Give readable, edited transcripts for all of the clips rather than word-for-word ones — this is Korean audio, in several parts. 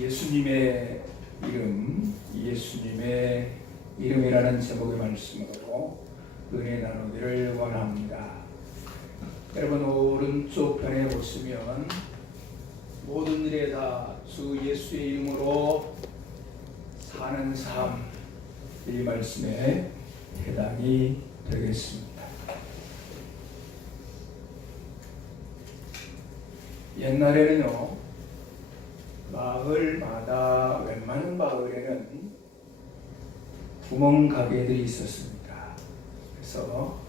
예수님의 이름, 예수님의 이름이라는 제목의 말씀으로 은혜 나누기를 원합니다. 여러분 오른쪽 편에 보시면 모든 일에 다 주 예수의 이름으로 사는 삶, 이 말씀에 해당이 되겠습니다. 옛날에는요, 마을마다 웬만한 마을에는 구멍가게들이 있었습니다. 그래서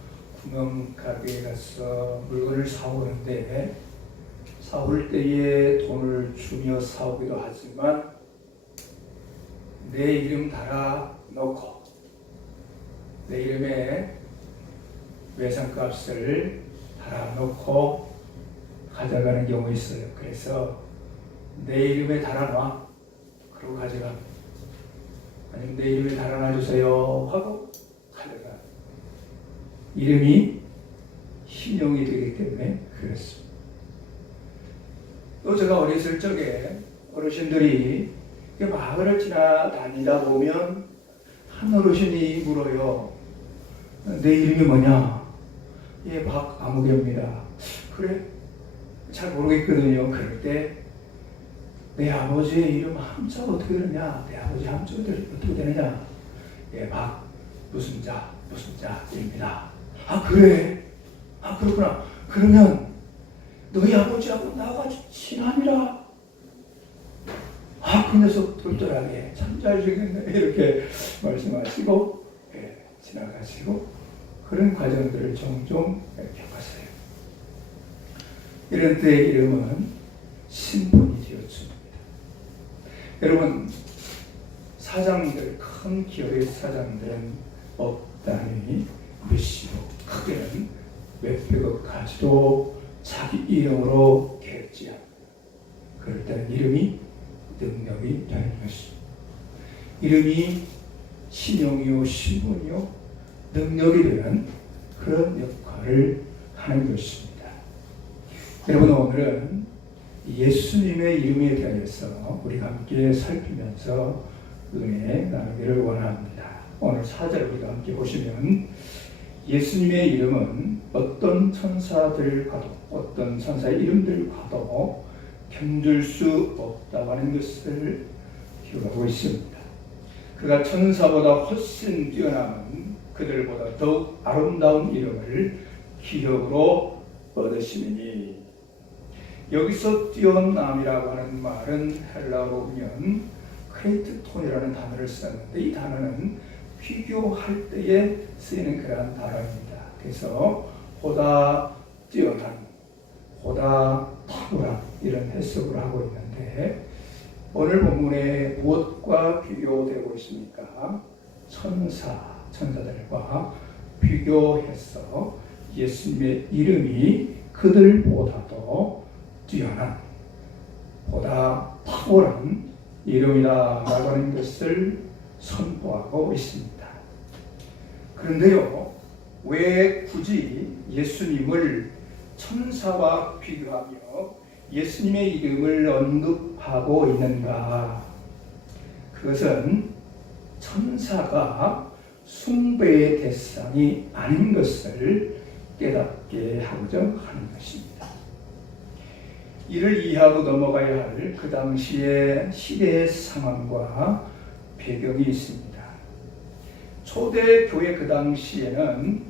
구멍가게에 가서 물건을 사오는데 사올 때에 돈을 주며 사오기도 하지만 내 이름 달아 놓고 내 이름에 외상값을 달아 놓고 가져가는 경우 있어요. 그래서 내 이름에 달아놔, 그러고 가져가. 아니면 내 이름에 달아놔 주세요 하고 가져가. 이름이 신용이 되기 때문에 그렇습니다. 또 제가 어렸을 적에 어르신들이 마을을 지나다니다 보면 한 어르신이 물어요. 내 이름이 뭐냐? 예, 박아무개입니다. 그래? 잘 모르겠거든요. 그럴 때 내 아버지의 이름 함자가 어떻게 되느냐? 내 아버지 함자가 어떻게 되느냐? 예, 박 무슨 자 무슨 자입니다. 아 그래? 아 그렇구나. 그러면 너희 아버지하고 나와 친함이라. 아 그 녀석 똘똘하게 참 잘생겼네 이렇게 말씀하시고 지나가시고 그런 과정들을 종종 겪었어요. 이런 때의 이름은 신분이 되었습니다. 여러분 사장들, 큰 기업의 사장들은 업 단위 몇십억, 크게는 몇백억 가지도 자기 이름으로 결제합니다. 그럴 때는 이름이 능력이 되는 것입니다. 이름이 신용이요 신분이요 능력이 되는 그런 역할을 하는 것입니다. 여러분 오늘은 예수님의 이름에 대해서 우리가 함께 살피면서 은혜 나누기를 원합니다. 오늘 4절 우리가 함께 보시면 예수님의 이름은 어떤 천사들과도 어떤 천사의 이름들과도 견줄 수 없다고 하는 것을 기록하고 있습니다. 그가 천사보다 훨씬 뛰어남은 그들보다 더욱 아름다운 이름을 기억으로 얻으시니, 여기서 뛰어남이라고 하는 말은 헬라어로 보면 크레이트톤이라는 단어를 썼는데 이 단어는 비교할 때에 쓰이는 그러한 단어입니다. 그래서 보다 뛰어난, 보다 탁월한 이런 해석을 하고 있는데 오늘 본문에 무엇과 비교되고 있습니까? 천사들과 비교해서 예수님의 이름이 그들보다도 뛰어난, 보다 탁월한 이름이라고 하는 것을 선포하고 있습니다. 그런데요, 왜 굳이 예수님을 천사와 비교하며 예수님의 이름을 언급하고 있는가? 그것은 천사가 숭배의 대상이 아닌 것을 깨닫게 하고자 하는 것입니다. 이를 이해하고 넘어가야 할 그 당시의 시대의 상황과 배경이 있습니다. 초대 교회 그 당시에는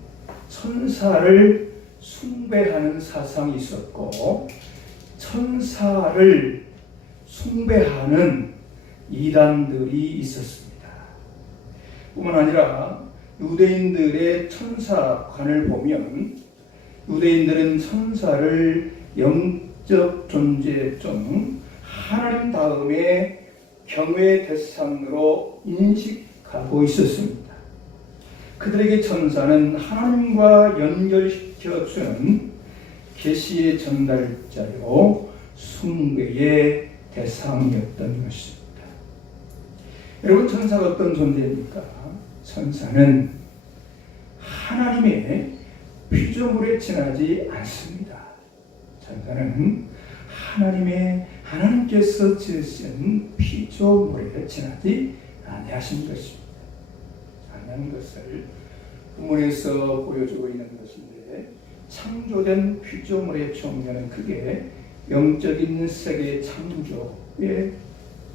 천사를 숭배하는 사상이 있었고 천사를 숭배하는 이단들이 있었습니다. 뿐만 아니라 유대인들의 천사관을 보면 유대인들은 천사를 영적 존재 중 하나님 다음에 경외의 대상으로 인식하고 있었습니다. 그들에게 천사는 하나님과 연결시켜주는 계시의 전달자요 숭배의 대상이었던 것입니다. 여러분 천사가 어떤 존재입니까? 천사는 하나님의 피조물에 지나지 않습니다. 천사는 하나님의 하나님께서 지으신 피조물에 지나지 아니하신 것입니다. 하는 것을 본문에서 보여주고 있는 것인데, 창조된 피조물의 종류는 크게 영적인 세계의 창조의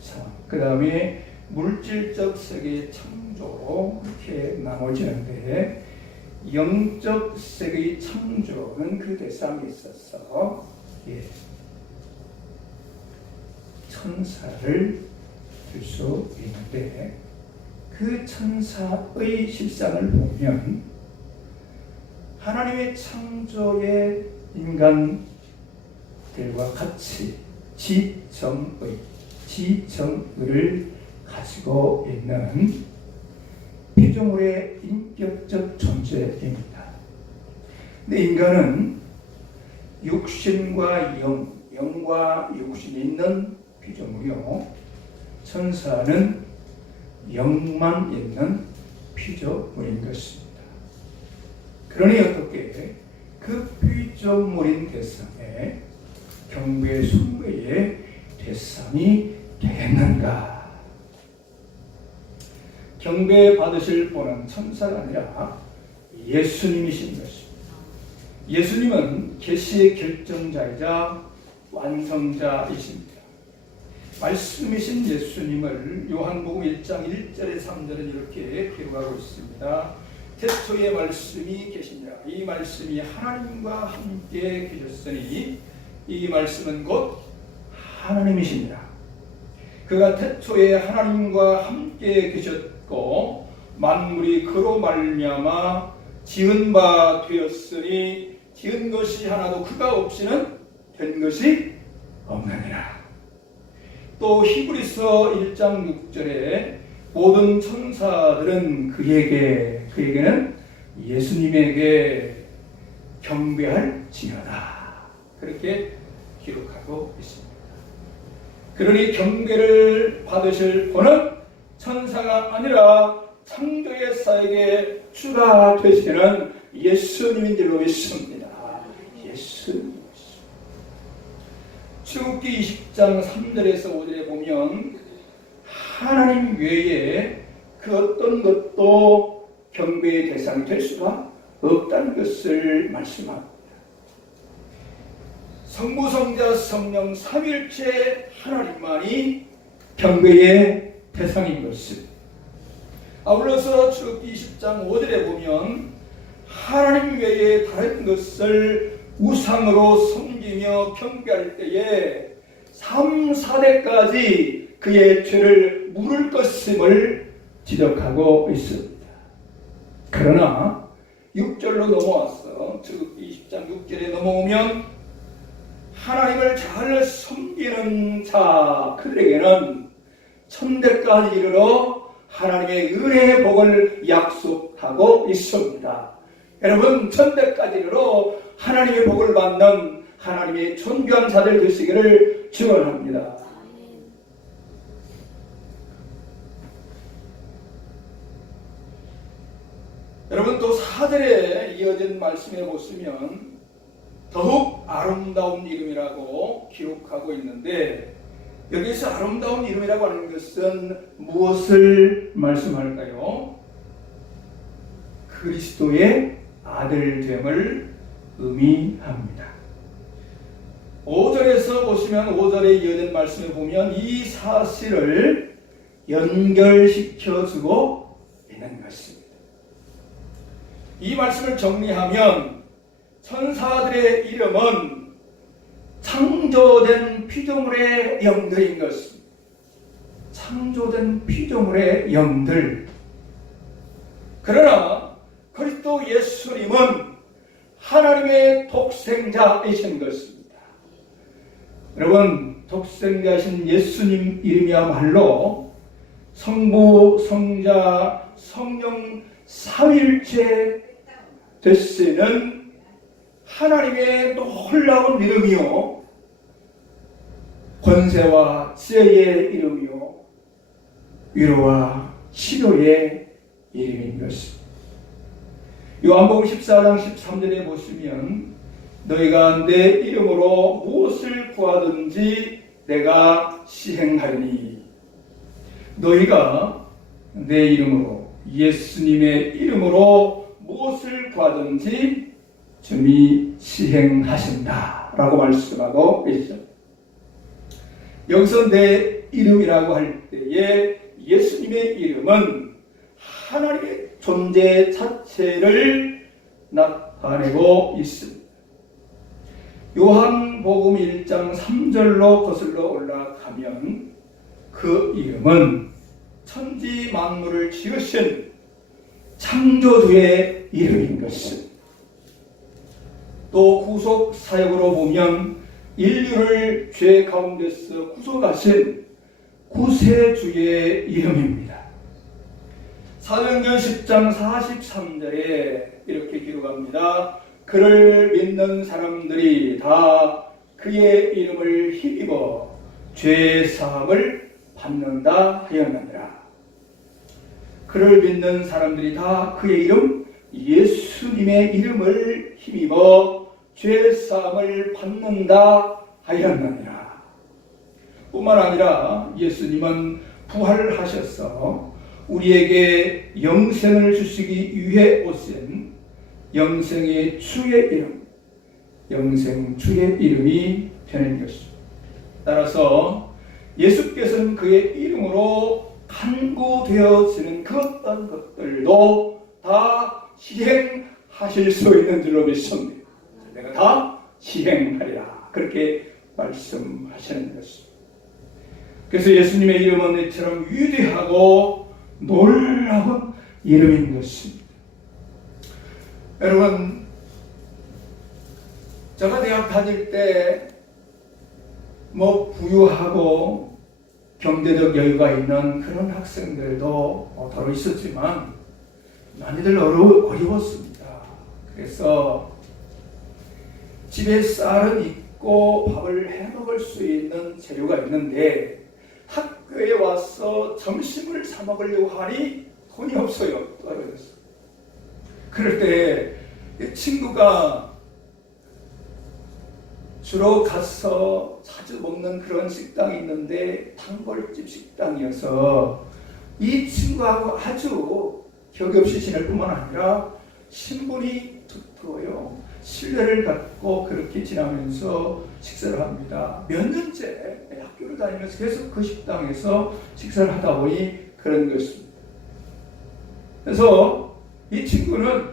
상황, 그 다음에 물질적 세계의 창조로 이렇게 나눠지는데, 영적 세계의 창조는 그 대상에 있어서 천사를 들 수 있는데, 그 천사의 실상을 보면 하나님의 창조의 인간들과 같이 지정을 가지고 있는 피조물의 인격적 존재입니다. 근데 인간은 육신과 영과 육신이 있는 피조물이요, 천사는 영만 있는 피조물인 것입니다. 그러니 어떻게 그 피조물인 대상에 경배 숭배의 대상이 되겠는가? 경배 받으실 분은 천사가 아니라 예수님이신 것입니다. 예수님은 계시의 결정자이자 완성자이십니다. 말씀이신 예수님을 요한복음 1장 1절에 3절은 이렇게 기록하고 있습니다. 태초에 말씀이 계시니라. 이 말씀이 하나님과 함께 계셨으니 이 말씀은 곧 하나님이시니라. 그가 태초에 하나님과 함께 계셨고 만물이 그로 말미암아 지은 바 되었으니 지은 것이 하나도 그가 없이는 된 것이 없느니라. 또 히브리서 1장 6절에 모든 천사들은 그에게는 예수님에게 경배할지어다, 그렇게 기록하고 있습니다. 그러니 경배를 받으실 분은 천사가 아니라 창조의 사역의 주가 되시는 예수님인 줄로 믿습니다. 예수님. 출애굽기 20장 3절에서 5절에 보면 하나님 외에 그 어떤 것도 경배의 대상이 될 수가 없다는 것을 말씀합니다. 성부, 성자, 성령 삼위일체 하나님만이 경배의 대상인 것을, 아울러서 출애굽기 20장 5절에 보면 하나님 외에 다른 것을 우상으로 섬기며 경배할 때에 3, 4대까지 그의 죄를 물을 것임을 지적하고 있습니다. 그러나 6절로 넘어와서 출애굽기 20장 6절에 넘어오면 하나님을 잘 섬기는 자 그들에게는 천대까지 이르러 하나님의 은혜의 복을 약속하고 있습니다. 여러분, 천대까지 이르러 하나님의 복을 받는 하나님의 존귀한 자들 되시기를 축원합니다. 여러분, 또 4절에 이어진 말씀에 보시면 더욱 아름다운 이름이라고 기록하고 있는데, 여기서 아름다운 이름이라고 하는 것은 무엇을 말씀할까요? 그리스도의 아들됨을 의미합니다. 5절에서 보시면 5절에 이어진 말씀을 보면 이 사실을 연결시켜주고 있는 것입니다. 이 말씀을 정리하면 천사들의 이름은 창조된 피조물의 영들인 것입니다. 창조된 피조물의 영들. 그러나 그리스도 예수님은 하나님의 독생자이신 것입니다. 여러분, 독생자이신 예수님 이름이야말로 성부, 성자, 성령 삼위일체 되시는 하나님의 놀라운 이름이요, 권세와 지혜의 이름이요, 위로와 치료의 이름인 것입니다. 요한복음 14장 13절에 보시면 너희가 내 이름으로 무엇을 구하든지 내가 시행하리니 너희가 내 이름으로 예수님의 이름으로 무엇을 구하든지 주님이 시행하신다 라고 말씀하고 계시죠. 여기서 내 이름이라고 할 때에 예수님의 이름은 하나님의 존재 자체를 나타내고 있습니다. 요한복음 1장 3절로 거슬러 올라가면 그 이름은 천지 만물을 지으신 창조주의 이름인 것입니다. 또 구속 사역으로 보면 인류를 죄 가운데서 구속하신 구세주의 이름입니다. 사도행전 10장 43절에 이렇게 기록합니다. 그를 믿는 사람들이 다 그의 이름을 힘입어 죄 사함을 받는다 하였느니라. 그를 믿는 사람들이 다 그의 이름 예수님의 이름을 힘입어 죄 사함을 받는다 하였느니라. 뿐만 아니라 예수님은 부활하셔서 우리에게 영생을 주시기 위해 오신 영생의 주의 이름, 영생 주의 이름이 되는 것입니다. 따라서 예수께서는 그의 이름으로 간구되어지는 그 어떤 것들도 다 시행하실 수 있는 줄로 믿습니다. 내가 다 시행하리라 그렇게 말씀하시는 것입니다. 그래서 예수님의 이름은 이처럼 위대하고 놀라운 이름인 것입니다. 여러분, 제가 대학 다닐 때 부유하고 경제적 여유가 있는 그런 학생들도 더러 있었지만 많이들 어려웠습니다. 그래서 집에 쌀은 있고 밥을 해먹을 수 있는 재료가 있는데 학교에 와서 점심을 사 먹으려고 하니 돈이 없어요. 떨어졌어요. 그럴 때 친구가 주로 가서 자주 먹는 그런 식당이 있는데 단골집 식당이어서 이 친구하고 아주 격이 없이 지낼 뿐만 아니라 신분이 두터워요. 신뢰를 갖고 그렇게 지나면서 식사를 합니다. 몇 년째 학교를 다니면서 계속 그 식당에서 식사를 하다 보니 그런 것입니다. 그래서 이 친구는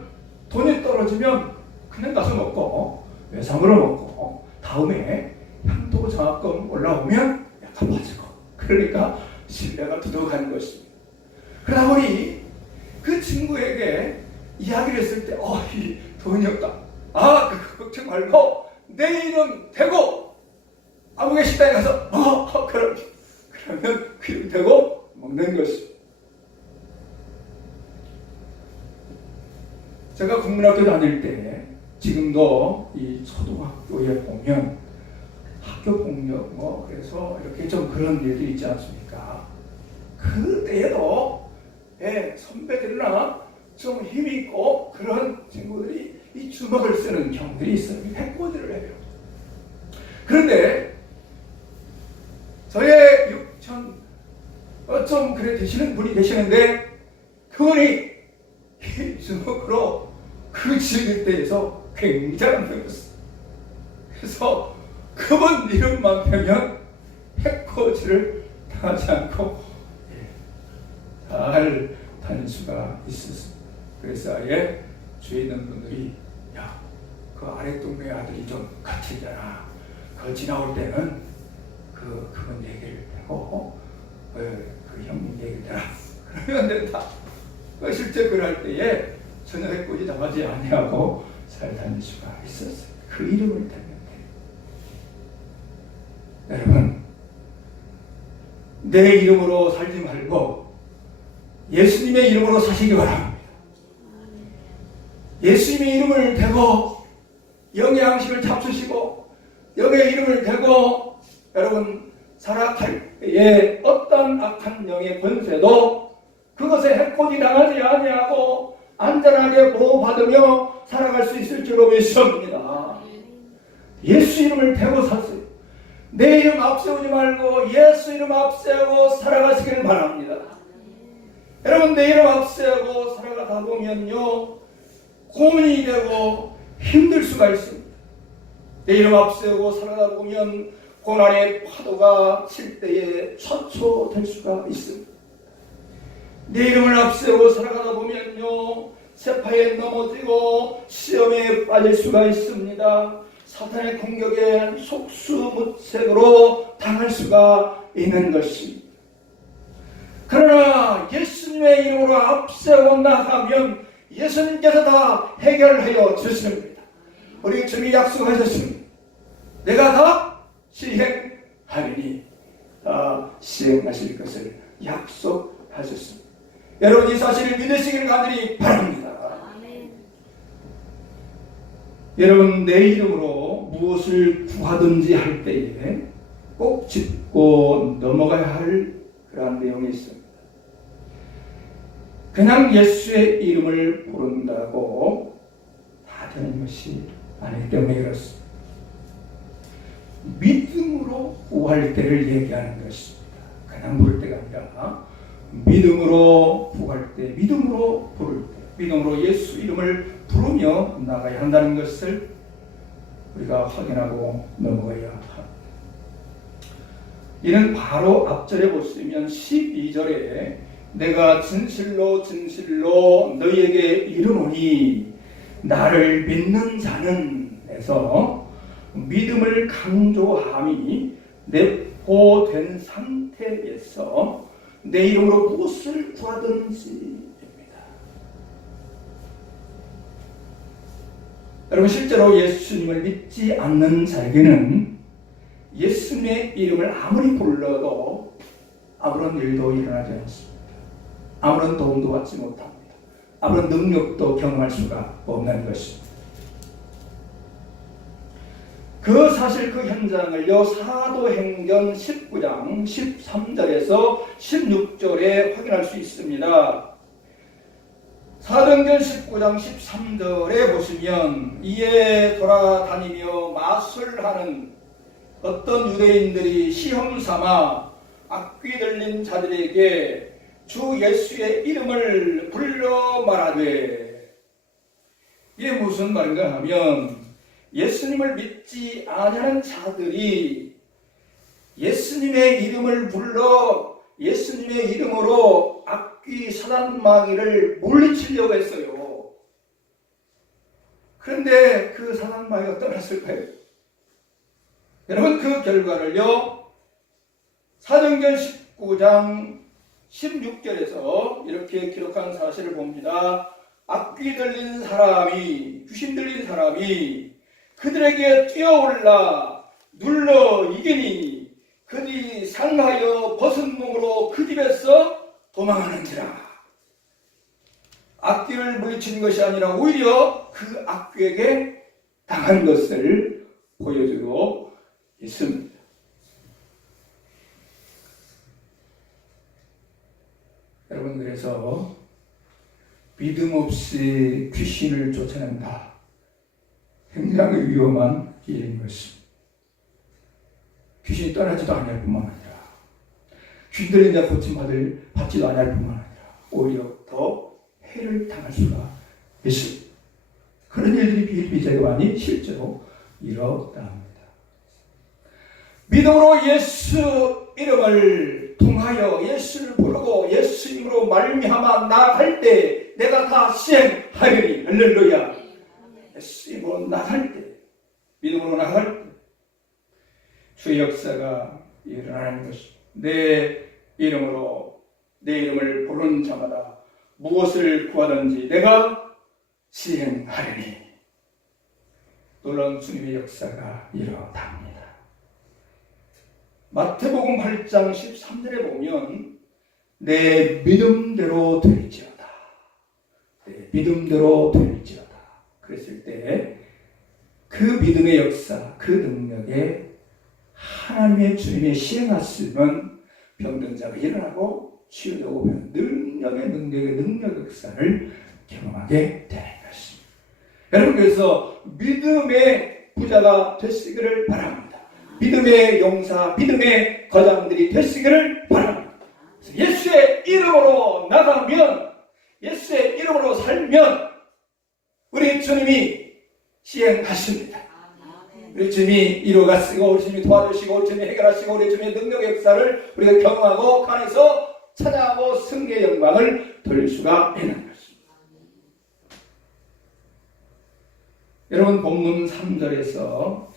돈이 떨어지면 그냥 가서 먹고 외상으로 먹고 다음에 향토 장학금 올라오면 약간 빠지고 그러니까 신뢰가 두둑한 것입니다. 그러다 보니 그 친구에게 이야기를 했을 때 이 돈이 없다. 그거 걱정 말고 내일은 되고 아무개 식당에 가서 그러면 그 이름 되고 먹는 것입니다. 제가 국민학교 다닐 때 지금도 이 초등학교에 보면 학교 폭력 그래서 이렇게 좀 그런 일들이 있지 않습니까? 그때에도 선배들이나 좀 힘있고 그런 친구들이 이 주먹을 쓰는 경우들이 있어요. 해코지를 해요. 그런데 저의 육천 좀 그래 되시는 분이 계시는데 그분이 이 주먹으로 그 지을 때에서 굉장한 병이었어요. 그래서 그분 이름만 펴면 해코지를 당하지 않고 잘 다닐 수가 있었습니다. 그래서 아예 주위에 있는 분들이 그 아랫동네 아들이 좀 같이잖아. 그 지나올 때는 그분 얘기를 하고 그 형님 얘기를 해라. 그러면 된다. 실제 그럴 때에 전혀 해코지 당하지 아니하고 잘 다닐 수가 있었어요. 그 이름을 댔는데 여러분 내 이름으로 살지 말고 예수님의 이름으로 사시기 바랍니다. 예수님의 이름을 대고 영의 양식을 잡수시고 영의 이름을 대고 여러분 살아갈 때에 어떤 악한 영의 권세도 그것에 해코지 당하지 아니하고 안전하게 보호받으며 살아갈 수 있을 줄로 믿습니다. 예수 이름을 대고 사세요. 내 이름 앞세우지 말고 예수 이름 앞세우고 살아가시길 바랍니다. 여러분, 내 이름 앞세우고 살아가다 보면요, 고민이 되고 힘들 수가 있습니다. 내 이름 앞세우고 살아가다 보면 고난의 파도가 칠 때에 처초될 수가 있습니다. 내 이름을 앞세우고 살아가다 보면요, 세파에 넘어지고 시험에 빠질 수가 있습니다. 사탄의 공격에 속수무책으로 당할 수가 있는 것입니다. 그러나 예수님의 이름으로 앞세워 나가면 예수님께서 다 해결하여 주십니다. 우리 주님이 약속하셨습니다. 내가 다 시행하리니, 다 시행하실 것을 약속하셨습니다. 여러분, 이 사실을 믿으시길 간절히 바랍니다. 여러분, 내 이름으로 무엇을 구하든지 할 때에 꼭 짚고 넘어가야 할 그러한 내용이 있습니다. 그냥 예수의 이름을 부른다고 다 되는 것이 아니기 때문에 그렇습니다. 믿음으로 구할 때를 얘기하는 것입니다. 그냥 부를 때가 아니라 믿음으로 구할 때, 믿음으로 부를 때, 믿음으로 예수 이름을 부르며 나가야 한다는 것을 우리가 확인하고 넘어가야 합니다. 이는 바로 앞절에 보시면 12절에 내가 진실로 진실로 너희에게 이르노니 나를 믿는 자는 에서 믿음을 강조함이 내포된 상태에서 내 이름으로 무엇을 구하든지. 여러분, 실제로 예수님을 믿지 않는 자에게는 예수님의 이름을 아무리 불러도 아무런 일도 일어나지 않습니다. 아무런 도움도 받지 못합니다. 아무런 능력도 경험할 수가 없는 것입니다. 그 사실, 그 현장을요, 사도행전 19장 13절에서 16절에 확인할 수 있습니다. 사도행전 19장 13절에 보시면 이에 돌아다니며 마술하는 어떤 유대인들이 시험 삼아 악귀 들린 자들에게 주 예수의 이름을 불러 말하되, 이게 무슨 말인가 하면 예수님을 믿지 아니하는 자들이 예수님의 이름을 불러 예수님의 이름으로 악귀 사단 마귀를 물리치려고 했어요. 그런데 그 사단 마귀가 떠났을까요? 여러분, 그 결과를요, 사도행전 19장 16절에서 이렇게 기록한 사실을 봅니다. 악귀 들린 사람이, 귀신 들린 사람이 그들에게 뛰어올라 눌러 이기니 그들이 상하여 벗은 몸으로 그 집에서 도망하는지라. 악귀를 물리친 것이 아니라 오히려 그 악귀에게 당한 것을 보여주고 있습니다. 여러분, 그래서 믿음 없이 귀신을 쫓아낸다, 굉장히 위험한 일인 것입니다. 귀신이 떠나지도 않을 뿐만 아니라 귀신 들린 자 고침받지도 않을 뿐만 아니라 오히려 더 해를 당할 수가 있습니다. 그런 일들이 비일비재하게 많이 실제로 일어납니다. 믿음으로 예수 이름을 통하여 예수를 부르고 예수 이름으로 말미암아 나아갈 때 내가 다 시행하리니, 할렐루야. 예수 이름으로 나아갈 때, 믿음으로 나아갈 때 주의 역사가 일어나는 것입니다. 내 이름으로, 내 이름을 부르는 자마다 무엇을 구하든지 내가 시행하리니, 놀라운 주님의 역사가 일어납니다. 마태복음 8장 13절에 보면 내 믿음대로 될지어다, 내 믿음대로 될지어다 그랬을 때 그 믿음의 역사, 그 능력에 하나님의 주님의 시행하시면 병든 자가 일어나고 치유되고 능력의 역사를 경험하게 되는 것입니다. 여러분, 그래서 믿음의 부자가 되시기를 바랍니다. 믿음의 용사, 믿음의 거장들이 되시기를 바랍니다. 예수의 이름으로 나가면, 예수의 이름으로 살면 우리 주님이 시행하십니다. 우리 주님이 이루어가시고, 우리 주님이 도와주시고, 우리 주님이 해결하시고, 우리 주님의 능력의 역사를 우리가 경험하고 그 안에서 찬양하고 승리의 영광을 돌릴 수가 있는 것입니다. 여러분, 본문 3절에서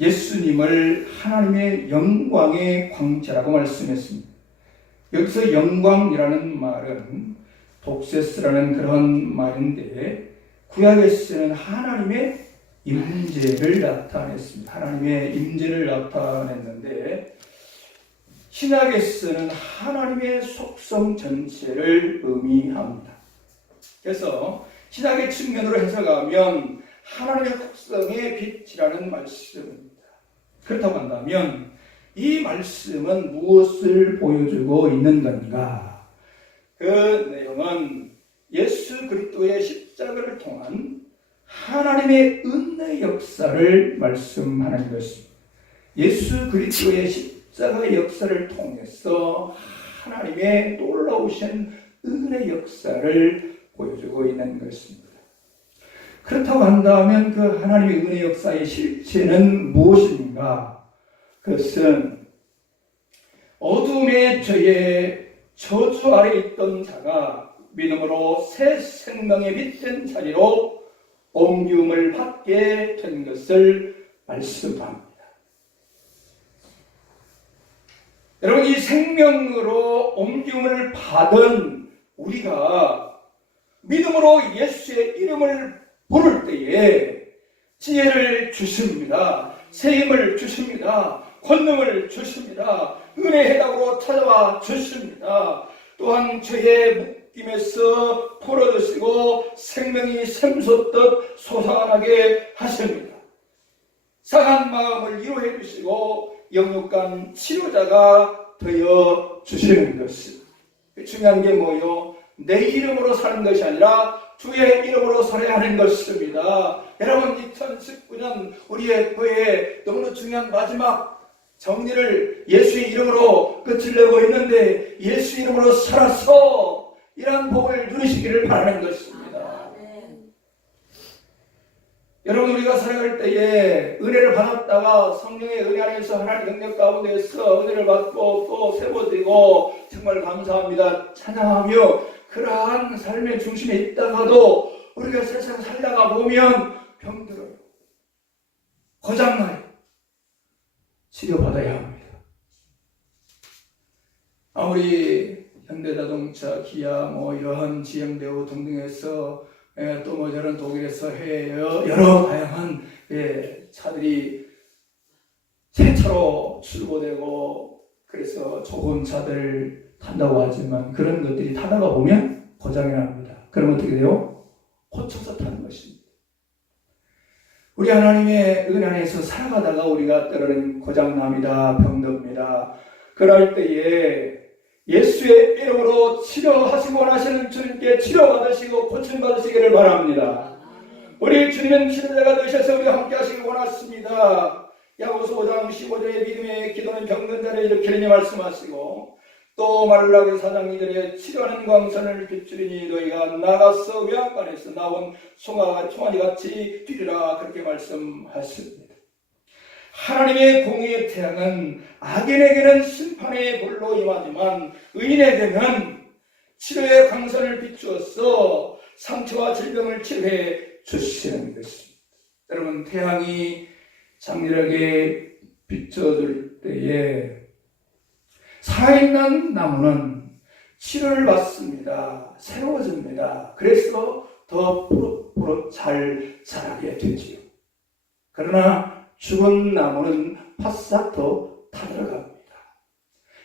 예수님을 하나님의 영광의 광채라고 말씀했습니다. 여기서 영광이라는 말은 독세스라는 그런 말인데, 구약에 쓰는 하나님의 임재를 나타냈습니다. 하나님의 임재를 나타냈는데, 신약에 쓰는 하나님의 속성 전체를 의미합니다. 그래서 신약의 측면으로 해석하면 하나님의 속성의 빛이라는 말씀입니다. 그렇다고 한다면 이 말씀은 무엇을 보여주고 있는 건가? 그 내용은 예수 그리스도의 십자가를 통한 하나님의 은혜의 역사를 말씀하는 것입니다. 예수 그리스도의 십자가의 역사를 통해서 하나님의 놀라우신 은혜의 역사를 보여주고 있는 것입니다. 그렇다고 한다면 그 하나님의 은혜의 역사의 실체는 무엇인가? 그것은 어둠의 죄의 저주 아래 있던 자가 믿음으로 새 생명의 빛된 자리로 옮김을 받게 된 것을 말씀합니다. 여러분, 이 생명으로 옮김을 받은 우리가 믿음으로 예수의 이름을 부를 때에 지혜를 주십니다. 새 힘을 주십니다. 권능을 주십니다. 은혜의 해답으로 찾아와 주십니다. 또한 죄의 묶임에서 풀어주시고 생명이 샘솟듯 솟아나게 하십니다. 상한 마음을 위로해 주시고 영육간 치료자가 되어 주시는 것입니다. 중요한 게 뭐예요? 내 이름으로 사는 것이 아니라 주의 이름으로 살아야 하는 것입니다. 여러분, 2019년 우리의 교회에 너무나 중요한 마지막 정리를 예수의 이름으로 끝을 내고 있는데, 예수 이름으로 살아서 이러한 복을 누리시기를 바라는 것입니다. 여러분, 우리가 살아갈 때에 은혜를 받았다가 성령의 은혜 안에서 하나님의 능력 가운데서 은혜를 받고 또 세워지고 정말 감사합니다 찬양하며 그러한 삶의 중심에 있다가도 우리가 세상 살다가 보면 병들어요. 고장나요. 치료받아야 합니다. 아무리 현대자동차, 기아, 이러한 GM대우 등등에서 또 저런 독일에서 여러 다양한 차들이 새 차로 출고되고 그래서 좋은 차들 탄다고 하지만 그런 것들이 타다가 보면 고장이 납니다. 그러면 어떻게 돼요? 고쳐서 타는 것입니다. 우리 하나님의 은혜 안에서 살아가다가 우리가 때로는 고장납니다. 병듭니다. 그럴 때에 예수의 이름으로 치료하시고 원하시는 주님께 치료받으시고 고침받으시기를 바랍니다. 우리 주님은 치료자가 되셔서 우리와 함께 하시길 원하십니다. 야고보서 5장 15절에 믿음의 기도는 병든 자를 일으키느니 말씀하시고 또 말라기 4장 2절에 치료하는 광선을 비추리니 너희가 나가서 외양간에서 나온 총알이같이 뛰리라 그렇게 말씀하십니다. 하나님의 공의의 태양은 악인에게는 심판의 불로 임하지만 의인에게는 치료의 광선을 비추어서 상처와 질병을 치료해 주시는 것입니다. 여러분, 태양이 장렬하게 비춰줄 때에 살아있는 나무는 치료를 받습니다. 새로워집니다. 그래서 더 푸릇푸릇 잘 자라게 되지요. 그러나 죽은 나무는 바싹 더 타들어갑니다.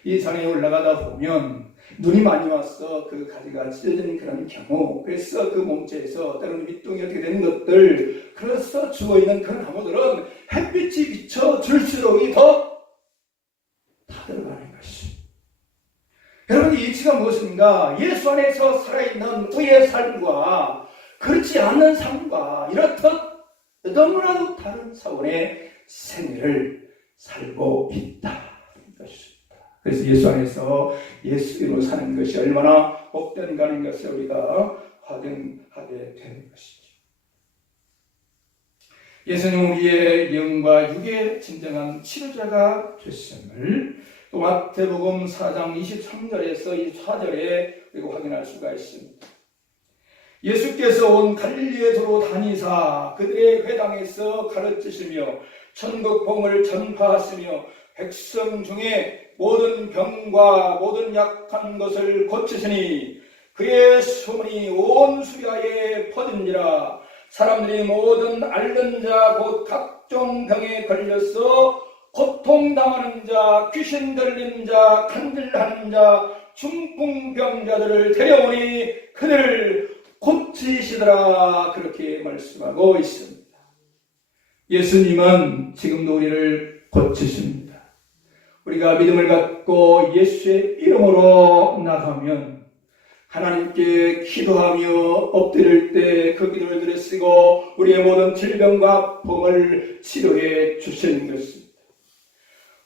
이 산에 올라가다 보면 눈이 많이 와서 그 가지가 찢어지는 그런 경우, 그래서 그 몸체에서 때로는 밑둥이 어떻게 되는 것들, 그래서 죽어있는 그 나무들은 햇빛이 비춰줄수록 더 타들어가는 것입니다. 여러분, 이 이치가 무엇인가? 예수 안에서 살아있는 우리의 삶과 그렇지 않는 삶과 이렇듯 너무나도 다른 차원의 생애를 살고 있다. 그래서 예수 안에서 예수로 사는 것이 얼마나 복된가 하는 것을 우리가 확인하게 되는 것이죠. 예수님 우리의 영과 육의 진정한 치료자가 되심을 또 마태복음 4장 23절에서 24절에 그리고 확인할 수가 있습니다. 예수께서 온 갈릴리에 두루 다니사 그들의 회당에서 가르치시며 천국 복음을 전파하시며 백성 중에 모든 병과 모든 약한 것을 고치시니 그의 소문이 온 수리아에 퍼진지라. 사람들이 모든 앓는 자 곧 각종 병에 걸려서 고통당하는 자, 귀신 들린 자, 간질하는 자, 중풍병자들을 데려오니 그들을 고치시더라. 그렇게 말씀하고 있습니다. 예수님은 지금도 우리를 고치십니다. 우리가 믿음을 갖고 예수의 이름으로 나가면 하나님께 기도하며 엎드릴 때 그 기도를 들으시고 우리의 모든 질병과 아픔을 치료해 주시는 것입니다.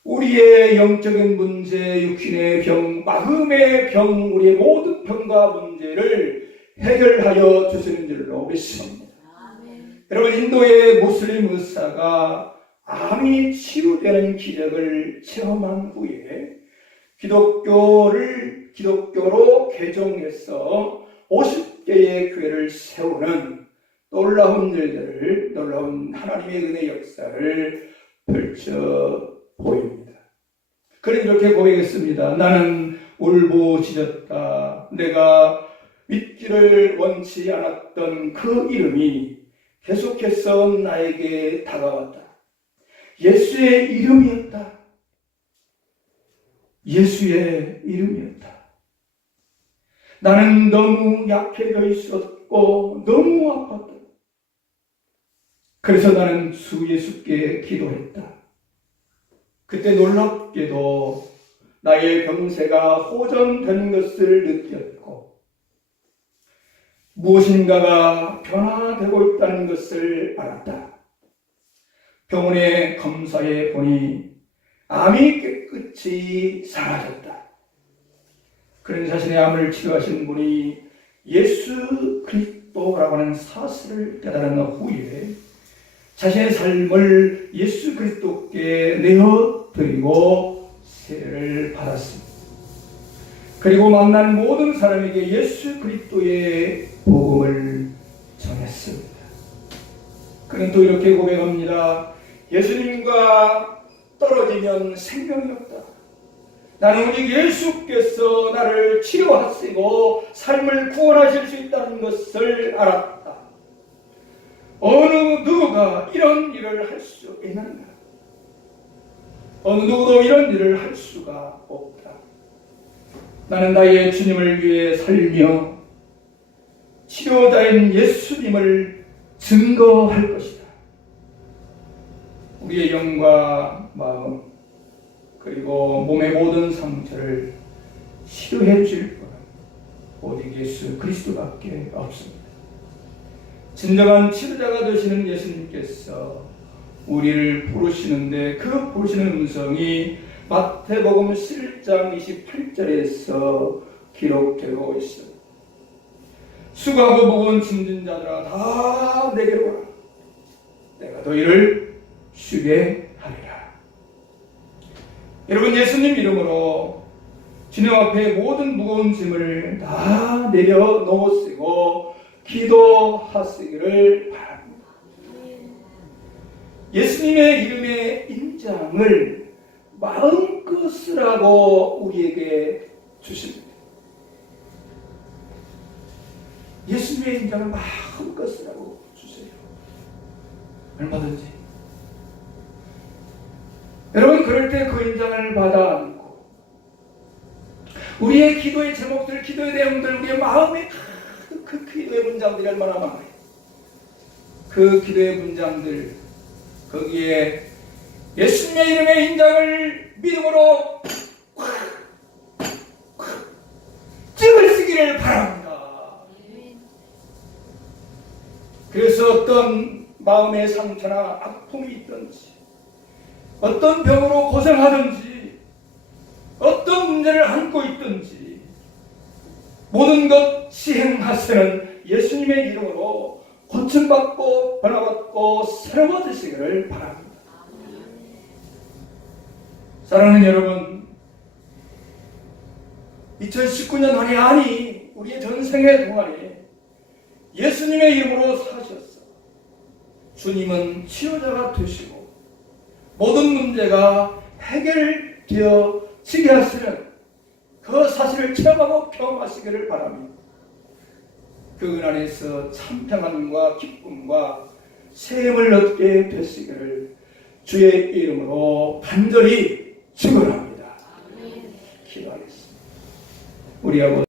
우리의 영적인 문제, 육신의 병, 마음의 병, 우리의 모든 병과 문제를 해결하여 주시는 줄로 믿습니다. 여러분, 인도의 무슬림 의사가 암이 치유되는 기적을 체험한 후에 기독교로 개종해서 50개의 교회를 세우는 놀라운 일들을, 놀라운 하나님의 은혜 역사를 펼쳐 보입니다. 그는 이렇게 고백했습니다. 나는 울부짖었다. 내가 믿기를 원치 않았던 그 이름이 계속해서 나에게 다가왔다. 예수의 이름이었다. 예수의 이름이었다. 나는 너무 약해져 있었고 너무 아팠다. 그래서 나는 주 예수께 기도했다. 그때 놀랍게도 나의 병세가 호전되는 것을 느꼈고 무엇인가가 변화되고 있다는 것을 알았다. 병원에 검사해 보니 암이 깨끗이 사라졌다. 그런 자신의 암을 치료하신 분이 예수 그리스도라고 하는 사실을 깨달은 후에 자신의 삶을 예수 그리스도께 내어드리고 세례를 받았습니다. 그리고 만난 모든 사람에게 예수 그리스도의 복음을 전했습니다. 그는 또 이렇게 고백합니다. 예수님과 떨어지면 생명이 없다. 나는 오직 예수께서 나를 치료하시고 삶을 구원하실 수 있다는 것을 알았다. 어느 누가 이런 일을 할 수 있는가? 어느 누구도 이런 일을 할 수가 없다. 나는 나의 주님을 위해 살며 치료자인 예수님을 증거할 것이다. 우리의 영과 마음 그리고 몸의 모든 상처를 치료해 주실 분은 오직 예수 그리스도밖에 없습니다. 진정한 치료자가 되시는 예수님께서 우리를 부르시는데 그 부르시는 음성이 마태복음 7장 28절에서 기록되고 있습니다. 수고하고 무거운 짐진 자들아 다 내게로 오라. 내가 너희를 쉬게 하리라. 여러분, 예수님 이름으로 주님 앞에 모든 무거운 짐을 다 내려놓으시고 기도하시기를 바랍니다. 예수님의 이름의 인장을 마음껏 쓰라고 우리에게 주십니다. 예수님의 인장을 마음껏 쓰라고 주세요. 얼마든지. 여러분, 그럴 때 그 인장을 받아 안고 우리의 기도의 제목들, 기도의 내용들, 우리의 마음에 그 기도의 문장들이 얼마나 많아요. 그 기도의 문장들 거기에 예수님의 이름의 인장을 믿음으로 찍을 쓰기를 바랍니다. 그래서 어떤 마음의 상처나 아픔이 있든지 어떤 병으로 고생하든지 어떤 문제를 안고 있든지 모든 것 시행하시는 예수님의 이름으로 고침받고 변화받고 새로워지시기를 바랍니다. 사랑하는 여러분, 2019년 한 해 안이 우리의 전생의 동안에 예수님의 이름으로 사셨어. 주님은 치유자가 되시고 모든 문제가 해결되어지게 하시는 그 사실을 체험하고 경험하시기를 바랍니다. 그 은안에서 참 평안과 기쁨과 세임을 얻게 되시기를 주의 이름으로 간절히 축원합니다. 기도하겠습니다. 우리 아버지